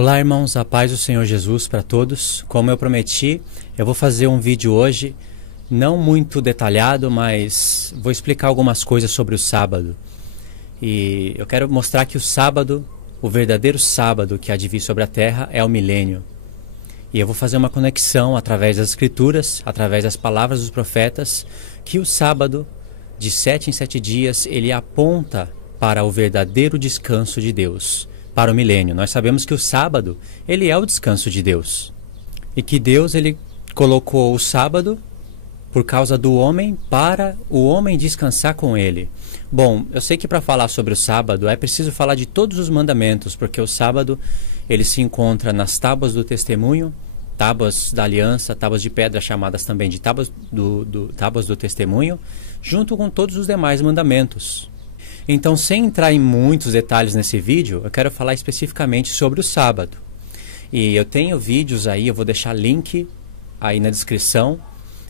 Olá, irmãos, a paz do Senhor Jesus para todos. Como eu prometi, eu vou fazer um vídeo hoje, não muito detalhado, mas vou explicar algumas coisas sobre o sábado. E eu quero mostrar que o sábado, o verdadeiro sábado que há de vir sobre a terra, é o milênio. E eu vou fazer uma conexão através das Escrituras, através das palavras dos profetas, que o sábado, de 7 em 7 dias, ele aponta para o verdadeiro descanso de Deus, para o milênio. Nós sabemos que o sábado, ele é o descanso de Deus. E que Deus, ele colocou o sábado por causa do homem, para o homem descansar com ele. Bom, eu sei que para falar sobre o sábado é preciso falar de todos os mandamentos, porque o sábado, ele se encontra nas tábuas do testemunho, tábuas da aliança, tábuas de pedra chamadas também de tábuas do testemunho, junto com todos os demais mandamentos. Então, sem entrar em muitos detalhes nesse vídeo, eu quero falar especificamente sobre o sábado. E eu tenho vídeos aí, eu vou deixar link aí na descrição,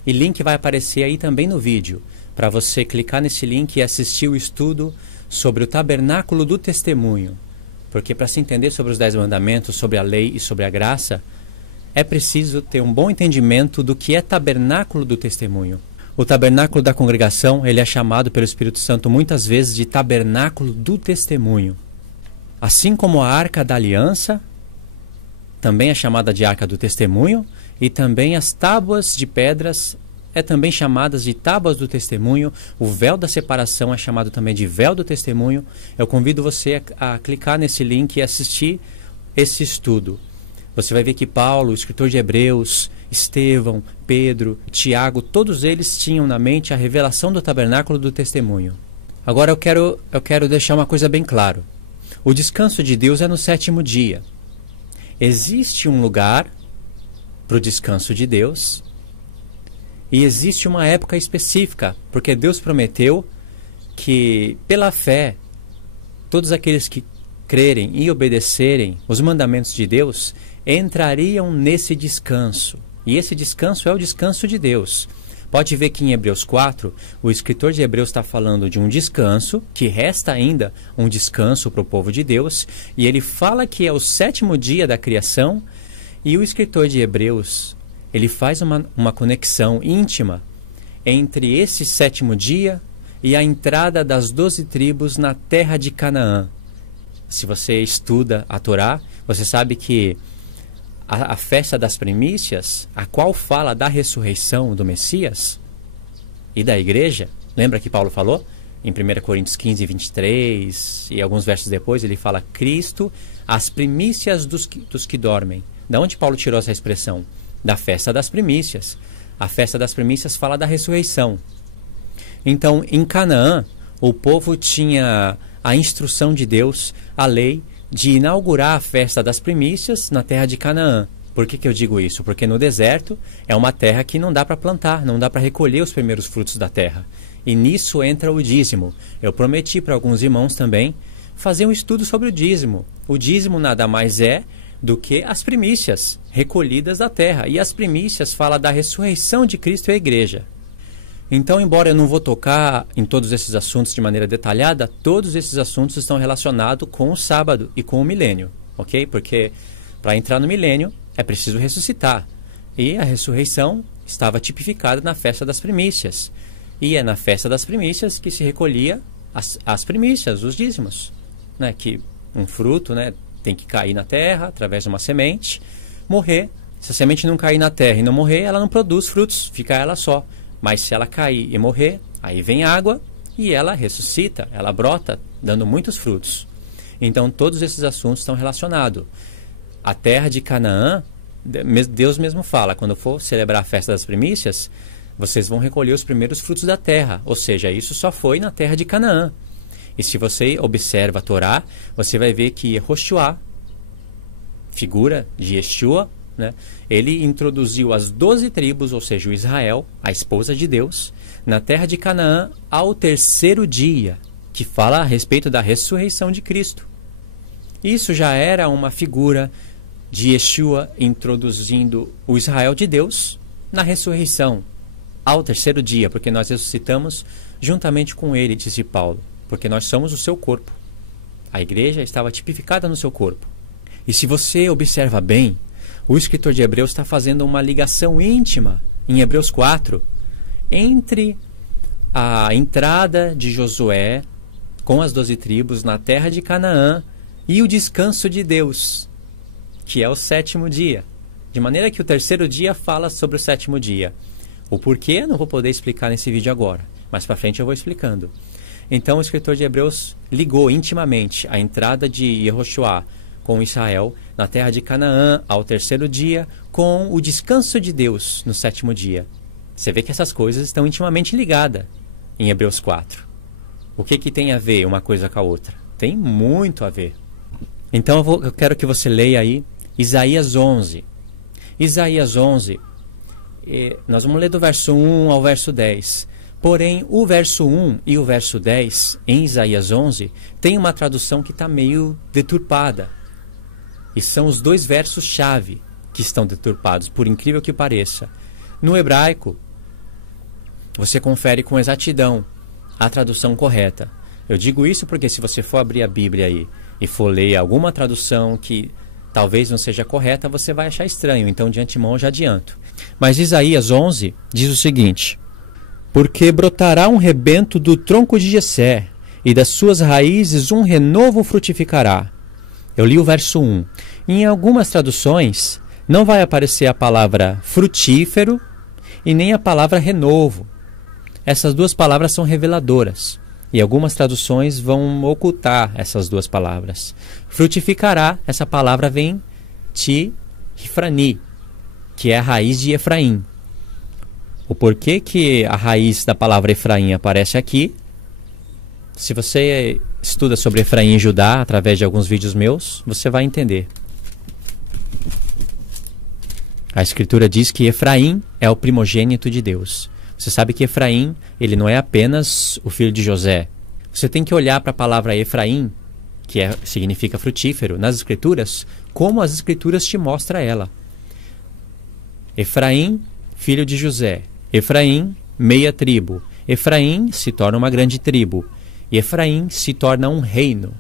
e link vai aparecer aí também no vídeo, para você clicar nesse link e assistir o estudo sobre o tabernáculo do testemunho. Porque para se entender sobre os 10 mandamentos, sobre a lei e sobre a graça, é preciso ter um bom entendimento do que é tabernáculo do testemunho. O tabernáculo da congregação, ele é chamado pelo Espírito Santo muitas vezes de tabernáculo do testemunho. Assim como a arca da aliança, também é chamada de arca do testemunho, e também as tábuas de pedras é também chamadas de tábuas do testemunho, o véu da separação é chamado também de véu do testemunho. Eu convido você a clicar nesse link e assistir esse estudo. Você vai ver que Paulo, o escritor de Hebreus, Estevão, Pedro, Tiago, todos eles tinham na mente a revelação do tabernáculo do testemunho. Agora eu quero deixar uma coisa bem clara. O descanso de Deus é no 7º dia. Existe um lugar para o descanso de Deus e existe uma época específica, porque Deus prometeu que pela fé, todos aqueles que crerem e obedecerem os mandamentos de Deus entrariam nesse descanso. E esse descanso é o descanso de Deus. Pode ver que em Hebreus 4, o escritor de Hebreus está falando de um descanso, que resta ainda um descanso para o povo de Deus, e ele fala que é o 7º dia da criação, e o escritor de Hebreus, ele faz uma conexão íntima entre esse 7º dia e a entrada das 12 tribos na terra de Canaã. Se você estuda a Torá, você sabe que a festa das primícias, a qual fala da ressurreição do Messias e da igreja, lembra que Paulo falou? Em 1 Coríntios 15, 23, e alguns versos depois, ele fala Cristo, as primícias dos que dormem. Da onde Paulo tirou essa expressão? Da festa das primícias. A festa das primícias fala da ressurreição. Então, em Canaã, o povo tinha a instrução de Deus, a lei, de inaugurar a festa das primícias na terra de Canaã. Por que eu digo isso? Porque no deserto é uma terra que não dá para plantar, não dá para recolher os primeiros frutos da terra. E nisso entra o dízimo. Eu prometi para alguns irmãos também fazer um estudo sobre o dízimo. O dízimo nada mais é do que as primícias recolhidas da terra. E as primícias falam da ressurreição de Cristo e a igreja. Então, embora eu não vou tocar em todos esses assuntos de maneira detalhada, todos esses assuntos estão relacionados com o sábado e com o milênio, ok? Porque para entrar no milênio é preciso ressuscitar. E a ressurreição estava tipificada na festa das primícias. E é na festa das primícias que se recolhia as primícias, os dízimos, né? Que um fruto, né, tem que cair na terra através de uma semente, morrer. Se a semente não cair na terra e não morrer, ela não produz frutos, fica ela só. Mas se ela cair e morrer, aí vem água e ela ressuscita, ela brota, dando muitos frutos. Então, todos esses assuntos estão relacionados. A terra de Canaã, Deus mesmo fala, quando for celebrar a festa das primícias, vocês vão recolher os primeiros frutos da terra. Ou seja, isso só foi na terra de Canaã. E se você observa a Torá, você vai ver que Yehoshua, figura de Yeshua, né? Ele introduziu as 12 tribos, ou seja, o Israel, a esposa de Deus, na terra de Canaã ao 3º dia, que fala a respeito da ressurreição de Cristo. Isso já era uma figura de Yeshua introduzindo o Israel de Deus na ressurreição ao 3º dia, porque nós ressuscitamos juntamente com ele, disse Paulo, porque nós somos o seu corpo. A igreja estava tipificada no seu corpo. E se você observa bem, o escritor de Hebreus está fazendo uma ligação íntima, em Hebreus 4, entre a entrada de Josué com as 12 tribos na terra de Canaã e o descanso de Deus, que é o 7º dia. De maneira que o 3º dia fala sobre o 7º dia. O porquê não vou poder explicar nesse vídeo agora, mas para frente eu vou explicando. Então o escritor de Hebreus ligou intimamente a entrada de Yehoshua com Israel na terra de Canaã ao 3º dia com o descanso de Deus no 7º dia. Você vê que essas coisas estão intimamente ligadas em Hebreus 4. O que tem a ver uma coisa com a outra? Tem muito a ver. Então eu quero que você leia aí Isaías 11. Isaías 11, nós vamos ler do verso 1 ao verso 10. Porém, o verso 1 e o verso 10, em Isaías 11, tem uma tradução que está meio deturpada. E são os 2 versos-chave que estão deturpados, por incrível que pareça. No hebraico, você confere com exatidão a tradução correta. Eu digo isso porque se você for abrir a Bíblia aí e for ler alguma tradução que talvez não seja correta, você vai achar estranho. Então, de antemão, eu já adianto. Mas Isaías 11 diz o seguinte: porque brotará um rebento do tronco de Jessé, e das suas raízes um renovo frutificará. Eu li o verso 1. Em algumas traduções, não vai aparecer a palavra frutífero e nem a palavra renovo. Essas 2 palavras são reveladoras, e algumas traduções vão ocultar essas 2 palavras. Frutificará, essa palavra vem de Ifrani, que é a raiz de Efraim. O porquê que a raiz da palavra Efraim aparece aqui, se você estuda sobre Efraim e Judá através de alguns vídeos meus, você vai entender. A Escritura diz que Efraim é o primogênito de Deus. Você sabe que Efraim, ele não é apenas o filho de José. Você tem que olhar para a palavra Efraim, que significa frutífero, nas Escrituras, como as Escrituras te mostram ela. Efraim, filho de José. Efraim, meia tribo. Efraim se torna uma grande tribo. E Efraim se torna um reino.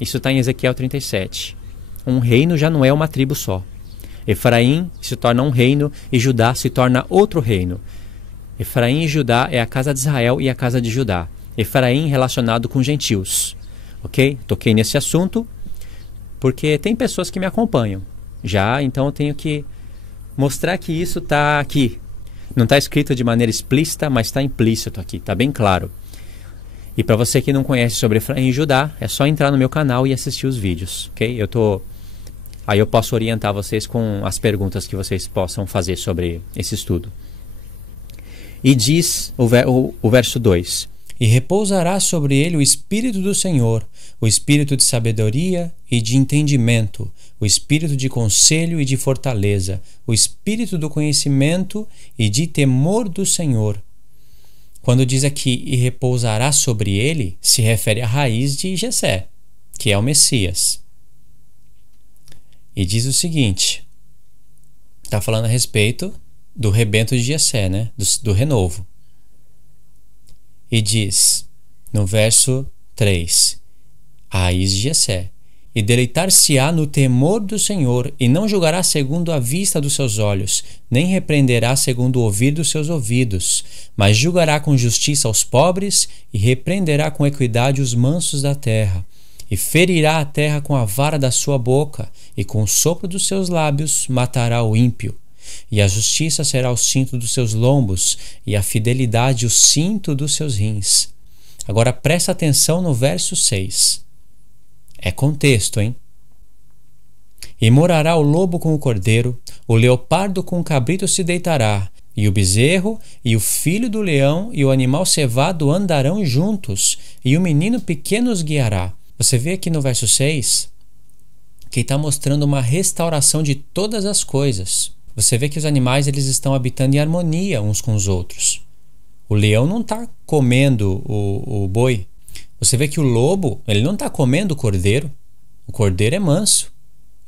Isso está em Ezequiel 37. Um reino já não é uma tribo só. Efraim se torna um reino e Judá se torna outro reino. Efraim e Judá é a casa de Israel e a casa de Judá. Efraim relacionado com gentios. Ok? Toquei nesse assunto porque tem pessoas que me acompanham. Então eu tenho que mostrar que isso está aqui. Não está escrito de maneira explícita, mas está implícito aqui. Está bem claro. E para você que não conhece sobre Efraim e Judá, é só entrar no meu canal e assistir os vídeos. Ok? Aí eu posso orientar vocês com as perguntas que vocês possam fazer sobre esse estudo. E diz o verso 2: e repousará sobre ele o Espírito do Senhor, o Espírito de sabedoria e de entendimento, o Espírito de conselho e de fortaleza, o Espírito do conhecimento e de temor do Senhor. Quando diz aqui, e repousará sobre ele, se refere à raiz de Jessé, que é o Messias. E diz o seguinte, está falando a respeito do rebento de Jessé, né? do renovo. E diz, no verso 3, a raiz de Jessé, e deleitar-se-á no temor do Senhor, e não julgará segundo a vista dos seus olhos, nem repreenderá segundo o ouvir dos seus ouvidos, mas julgará com justiça aos pobres, e repreenderá com equidade os mansos da terra, e ferirá a terra com a vara da sua boca, e com o sopro dos seus lábios matará o ímpio. E a justiça será o cinto dos seus lombos, e a fidelidade o cinto dos seus rins. Agora presta atenção no verso 6. É contexto, hein? E morará o lobo com o cordeiro, o leopardo com o cabrito se deitará, e o bezerro, e o filho do leão, e o animal cevado andarão juntos, e o menino pequeno os guiará. Você vê aqui no verso 6 que está mostrando uma restauração de todas as coisas. Você vê que os animais eles estão habitando em harmonia uns com os outros. O leão não está comendo o boi. Você vê que o lobo ele não está comendo o cordeiro. O cordeiro é manso.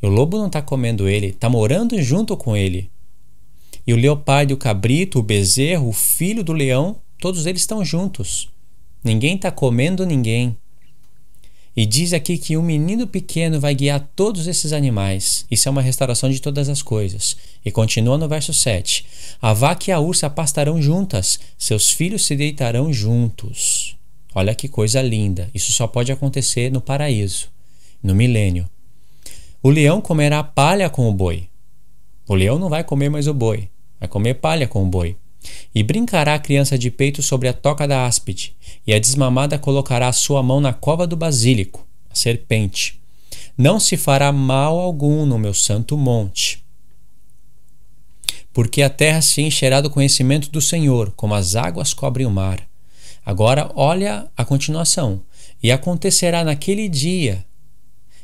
E o lobo não está comendo ele, está morando junto com ele. E o leopardo, o cabrito, o bezerro, o filho do leão, todos eles estão juntos. Ninguém está comendo ninguém. E diz aqui que um menino pequeno vai guiar todos esses animais. Isso é uma restauração de todas as coisas. E continua no verso 7. A vaca e a ursa pastarão juntas, seus filhos se deitarão juntos. Olha que coisa linda. Isso só pode acontecer no paraíso, no milênio. O leão comerá palha com o boi. O leão não vai comer mais o boi, vai comer palha com o boi. E brincará a criança de peito sobre a toca da áspide, e a desmamada colocará a sua mão na cova do basílico, a serpente. Não se fará mal algum no meu santo monte, porque a terra se encherá do conhecimento do Senhor, como as águas cobrem o mar. Agora olha a continuação. E acontecerá naquele dia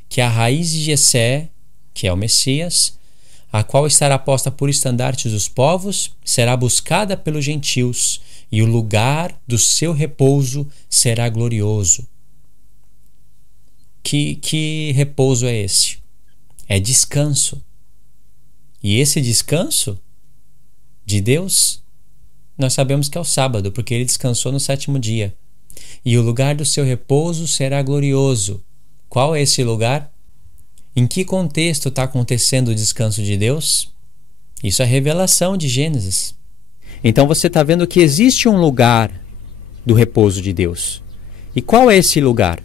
que a raiz de Jessé, que é o Messias, a qual estará posta por estandarte dos povos, será buscada pelos gentios, e o lugar do seu repouso será glorioso. Que repouso é esse? É descanso. E esse descanso de Deus, nós sabemos que é o sábado, porque ele descansou no 7º dia. E o lugar do seu repouso será glorioso. Qual é esse lugar? Em que contexto está acontecendo o descanso de Deus? Isso é revelação de Gênesis. Então você está vendo que existe um lugar do repouso de Deus. E qual é esse lugar?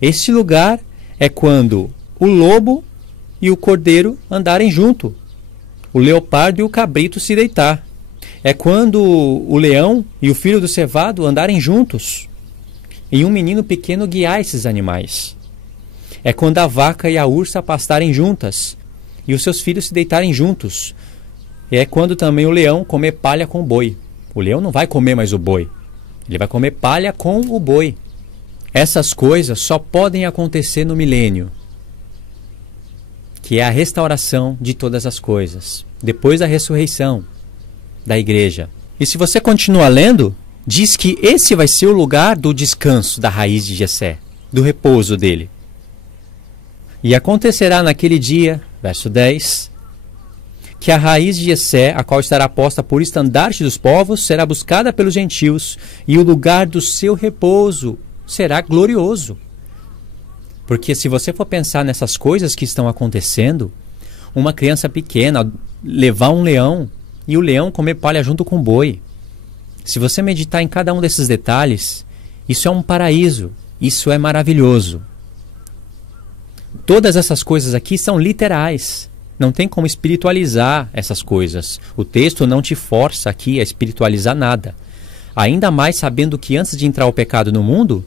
Esse lugar é quando o lobo e o cordeiro andarem junto, o leopardo e o cabrito se deitar. É quando o leão e o filho do cevado andarem juntos, e um menino pequeno guiar esses animais. É quando a vaca e a ursa pastarem juntas e os seus filhos se deitarem juntos. É quando também o leão comer palha com o boi. O leão não vai comer mais o boi. Ele vai comer palha com o boi. Essas coisas só podem acontecer no milênio, que é a restauração de todas as coisas, depois da ressurreição da igreja. E se você continua lendo, diz que esse vai ser o lugar do descanso da raiz de Jessé, do repouso dele. E acontecerá naquele dia, verso 10, que a raiz de Jessé, a qual estará posta por estandarte dos povos, será buscada pelos gentios, e o lugar do seu repouso será glorioso. Porque se você for pensar nessas coisas que estão acontecendo, uma criança pequena levar um leão e o leão comer palha junto com o boi. Se você meditar em cada um desses detalhes, isso é um paraíso, isso é maravilhoso. Todas essas coisas aqui são literais. Não tem como espiritualizar essas coisas. O texto não te força aqui a espiritualizar nada. Ainda mais sabendo que antes de entrar o pecado no mundo,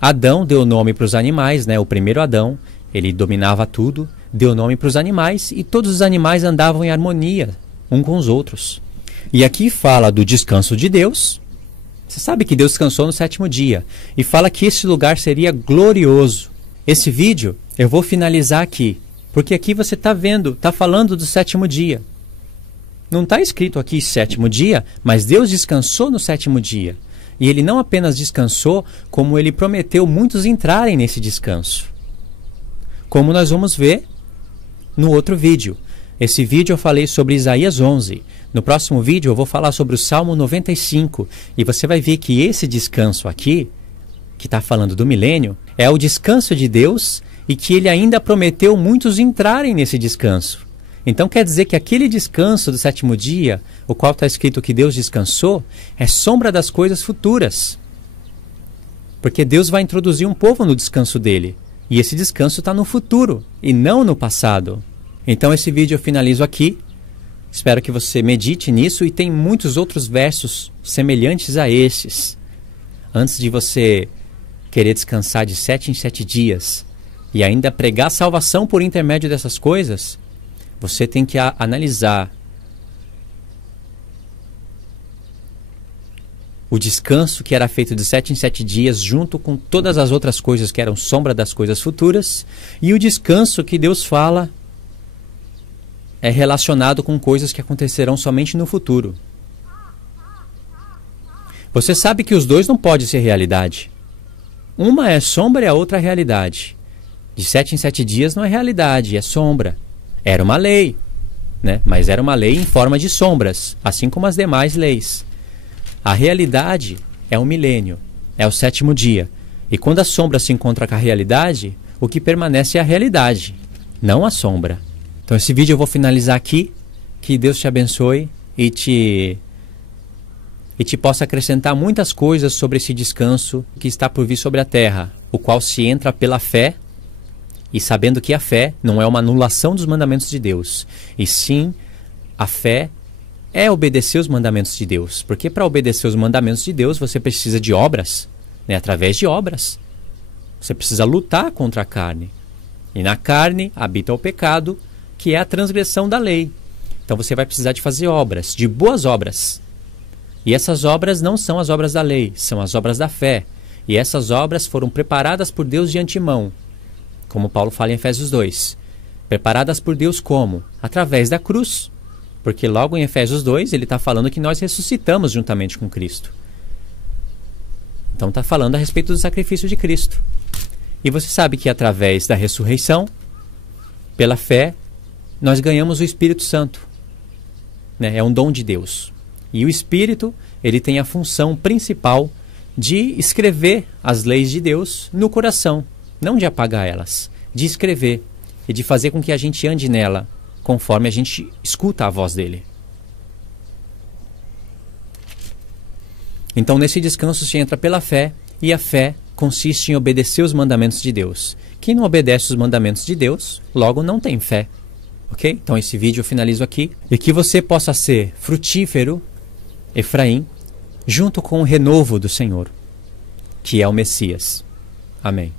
Adão deu nome para os animais, né? O primeiro Adão, ele dominava tudo, deu nome para os animais e todos os animais andavam em harmonia uns com os outros. E aqui fala do descanso de Deus. Você sabe que Deus descansou no 7º dia e fala que esse lugar seria glorioso. Esse vídeo eu vou finalizar aqui, porque aqui você está vendo, está falando do 7º dia. Não está escrito aqui 7º dia, mas Deus descansou no 7º dia. E ele não apenas descansou, como ele prometeu muitos entrarem nesse descanso. Como nós vamos ver no outro vídeo. Esse vídeo eu falei sobre Isaías 11. No próximo vídeo eu vou falar sobre o Salmo 95. E você vai ver que esse descanso aqui, que está falando do milênio, é o descanso de Deus e que ele ainda prometeu muitos entrarem nesse descanso. Então quer dizer que aquele descanso do 7º dia, o qual está escrito que Deus descansou, é sombra das coisas futuras. Porque Deus vai introduzir um povo no descanso dele. E esse descanso está no futuro e não no passado. Então esse vídeo eu finalizo aqui. Espero que você medite nisso e tem muitos outros versos semelhantes a esses. Antes de você querer descansar de 7 em 7 dias e ainda pregar salvação por intermédio dessas coisas, você tem que analisar o descanso que era feito de 7 em 7 dias junto com todas as outras coisas que eram sombra das coisas futuras, e o descanso que Deus fala é relacionado com coisas que acontecerão somente no futuro. Você sabe que os dois não podem ser realidade. Uma é sombra e a outra é realidade. De 7 em 7 dias não é realidade, é sombra. Era uma lei, né? Mas era uma lei em forma de sombras, assim como as demais leis. A realidade é o milênio, é o 7º dia. E quando a sombra se encontra com a realidade, o que permanece é a realidade, não a sombra. Então esse vídeo eu vou finalizar aqui. Que Deus te abençoe e te possa acrescentar muitas coisas sobre esse descanso que está por vir sobre a terra, o qual se entra pela fé, e sabendo que a fé não é uma anulação dos mandamentos de Deus, e sim a fé é obedecer os mandamentos de Deus, porque para obedecer os mandamentos de Deus você precisa de obras, né? Através de obras você precisa lutar contra a carne, e na carne habita o pecado, que é a transgressão da lei. Então você vai precisar de fazer obras, de boas obras. E essas obras não são as obras da lei, são as obras da fé. E essas obras foram preparadas por Deus de antemão, como Paulo fala em Efésios 2. Preparadas por Deus como? Através da cruz. Porque logo em Efésios 2 ele está falando que nós ressuscitamos juntamente com Cristo. Então está falando a respeito do sacrifício de Cristo. E você sabe que através da ressurreição, pela fé, nós ganhamos o Espírito Santo. É um dom de Deus. E o Espírito, ele tem a função principal de escrever as leis de Deus no coração, não de apagar elas, de escrever e de fazer com que a gente ande nela, conforme a gente escuta a voz dele. Então nesse descanso se entra pela fé, e a fé consiste em obedecer os mandamentos de Deus. Quem não obedece os mandamentos de Deus, logo não tem fé. Ok? Então esse vídeo eu finalizo aqui. E que você possa ser frutífero, Efraim, junto com o renovo do Senhor, que é o Messias. Amém.